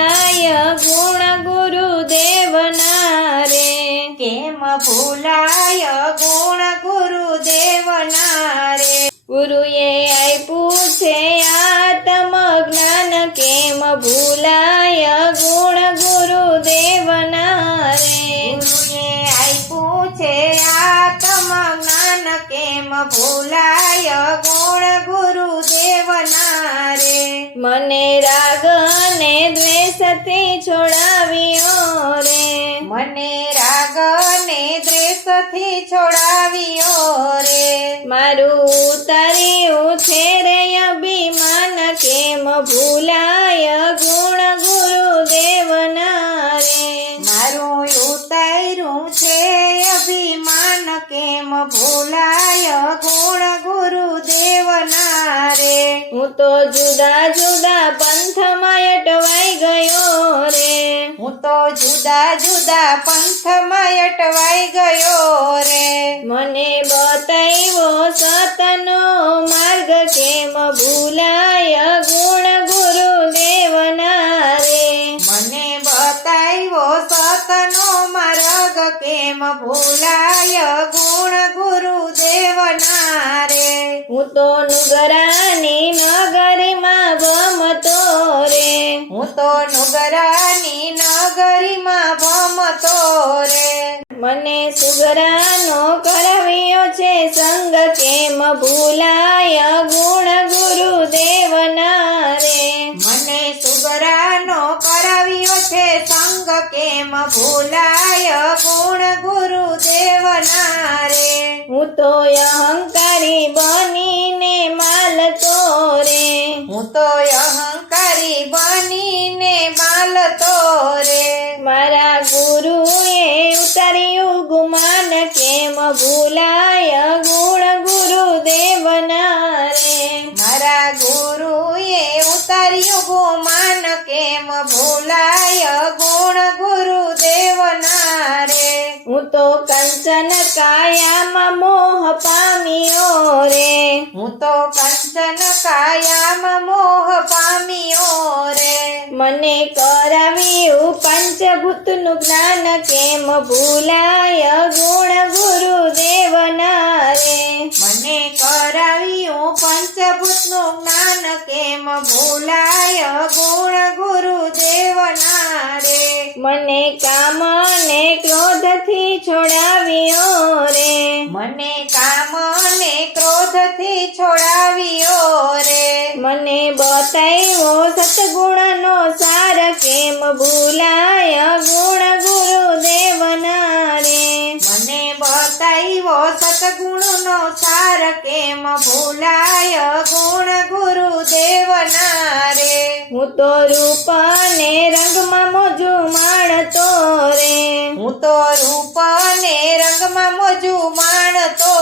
ભૂલાય ગુણ ગુરુદેવના રે. કેમ ભૂલાય ગુણ ગુરુદેવના રે. ગુરુએ આપ્યું છે આત્મ જ્ઞાન, કેમ ભૂલાય ગુણ ગુરુદેવના રે. ગુરુએ આપ્યું છે આત્મ જ્ઞાન, કેમ ભૂલાય ગુણ ગુરુદેવના રે. મને રાગ ને દ્વેષથી છોડાવ્યો રે. મને રાગ ને દ્વેષથી છોડાવ્યો રે. મારું ઉતાર્યું છે રે અભિમાન, કેમ ભૂલાય ગુણ ગુરુદેવના રે. મારું ઉતાર્યું છે અભિમાન, કેમ ભૂલાય ગુણ ગુરુદેવના રે. હું તો જુદા જુદા પંથમાં અટવાઈ ગયો રે. હું તો જુદા જુદા પંથમાં અટવાઈ ગયો રે. મને બતાવ્યો સતનો માર્ગ, કેમ ભૂલાય ગુણ ગુરુદેવના રે. મને બતાવ્યો સતનો માર્ગ, કેમ ભૂલાય ગુણ ગુરુદેવના રે. હું તો નુગરાની નગરીમાં ભમતો રે. હું તો નુગરાની નગરીમાં ભમતો રે. મને સુગરાનો કરાવ્યો છે સંગ, કેમ ભૂલાય ગુણ ગુરુદેવના રે. મને સુગરાનો કરાવ્યો છે સંગ, કેમ ભૂલાય ગુણ ગુરુદેવના રે. હું તો અહંકારી બનીને માલતો રે. હું તો અહંકારી બનીને માલતો રે. મારા ગુરુએ ઉતાર્યું ગુમાન, કેમ ભૂલાય ગુણ ગુરુદેવના રે. મારા ગુરુએ ઉતાર્યું ગુમાન, કેમ ભૂલાય ગુણ ગુરુદેવના રે. હું તો કંચન કાયામાં મોહ પામ્યો રે. હું તો કંચન કાયામાં મોહ પામ્યો રે. મને કરાવ્યું પંચભૂતનું જ્ઞાન, કેમ ભૂલાય ગુણ ગુરુદેવના રે. મને કરાવ્યું પંચભૂતનું જ્ઞાન, કેમ ભૂલાય ગુણ ગુરુદેવના રે. મને કામ ને ક્રોધથી છોડાવ્યો રે. મને કામ ને ક્રોધથી છોડાવ્યો રે. મને બતાવ્યો સતગુણનો સાર, કેમ ભૂલાય ગુણ ગુરુદેવના રે. મને બતાવ્યો સતગુણનો સાર, કેમ ભૂલાય ગુણ ગુરુદેવના રે. હું તો રૂપ ને રંગમાં મોજું માણતો રે. હું તો રૂપ ને રંગમાં મોજું માણતો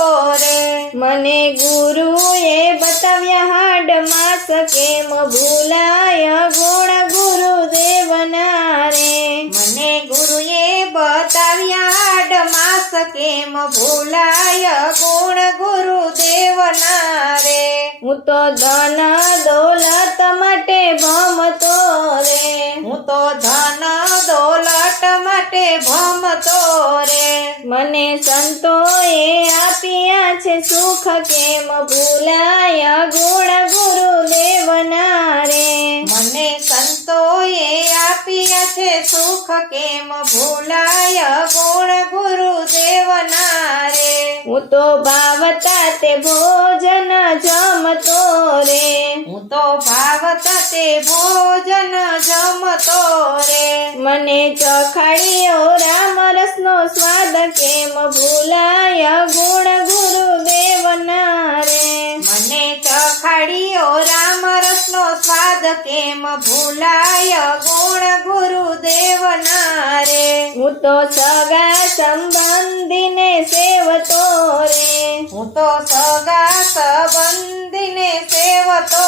રે. મને ગુરુએ બતાવ્યા હાડ માસ, કેમ ભૂલાય ગુણ ગુરુદેવના રે. મને ગુરુએ બતાવ્યા હાડ માસ, કેમ ભૂલાય ગુણ ગુરુદેવના રે. હું તો ધન દોલત માટે ભમતો રે. હું તો ધન દોલત માટે ભમતો રે. મને સંતોએ આપ્યા છે સુખ, કેમ ભૂલાય ગુણ ગુરુદેવના રે. મને સંતોએ આપ્યા છે સુખ, કેમ ભૂલાય ગુણ ગુરુદેવના રે. હું તો ભાવતા તે ભોજન જમતો રે. હું તો ભાવતા તે ભોજન જમતો રે. મને ચખાડ્યો રામ રસનો સ્વાદ, કેમ ભૂલાય ગુણ ગુરુદેવના રે. મને ચખાડ્યો રામ રસનો સ્વાદ, કેમ ભૂલાય ગુણ ગુરુદેવના રે. હું તો સગા સંબંધીને સેવતો રે. હું તો સગા સંબંધીને સેવતો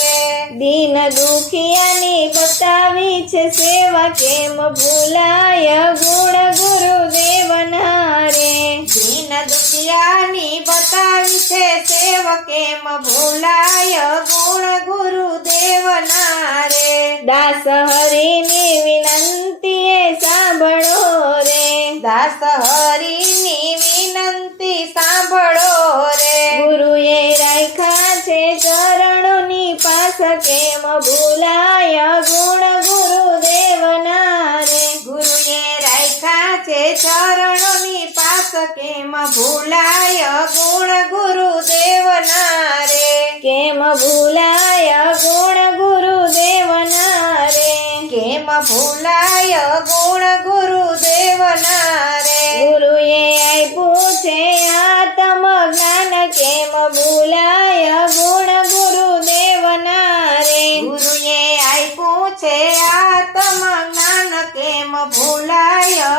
રે. દીન દુખિયાની બતાવી છે સેવા, કેમ ભૂલાય ગુણ ગુરુદેવના રે. દીન દુખિયાની બતાવી છે સેવા, ગુરુદેવ કેમ ભૂલાય ગુણ ગુરુદેવના રે દાસ હરિની વિનંતીએ સાંભળો રે દાસ હરિની વિનંતી સાંભળો રે ગુરુએ રાખ્યા છે ચરણોની પાસ કેમ ભૂલાય ગુણ ગુરુદેવના રે ગુરુએ રાખ્યા છે ચરણોની પાસ કેમ ભૂલાય ગુણ ગુરુદેવના રે કેમ ભૂલાય ગુણ ગુરુદેવના રે કેમ ભૂલાય ગુણ ગુરુદેવના રે ગુરુએ આપ્યું છે આત્મ જ્ઞાન કેમ ભૂલાય ગુણ ગુરુદેવના રે ગુરુએ આપ્યું છે આત્મ જ્ઞાન કેમ ભૂલાય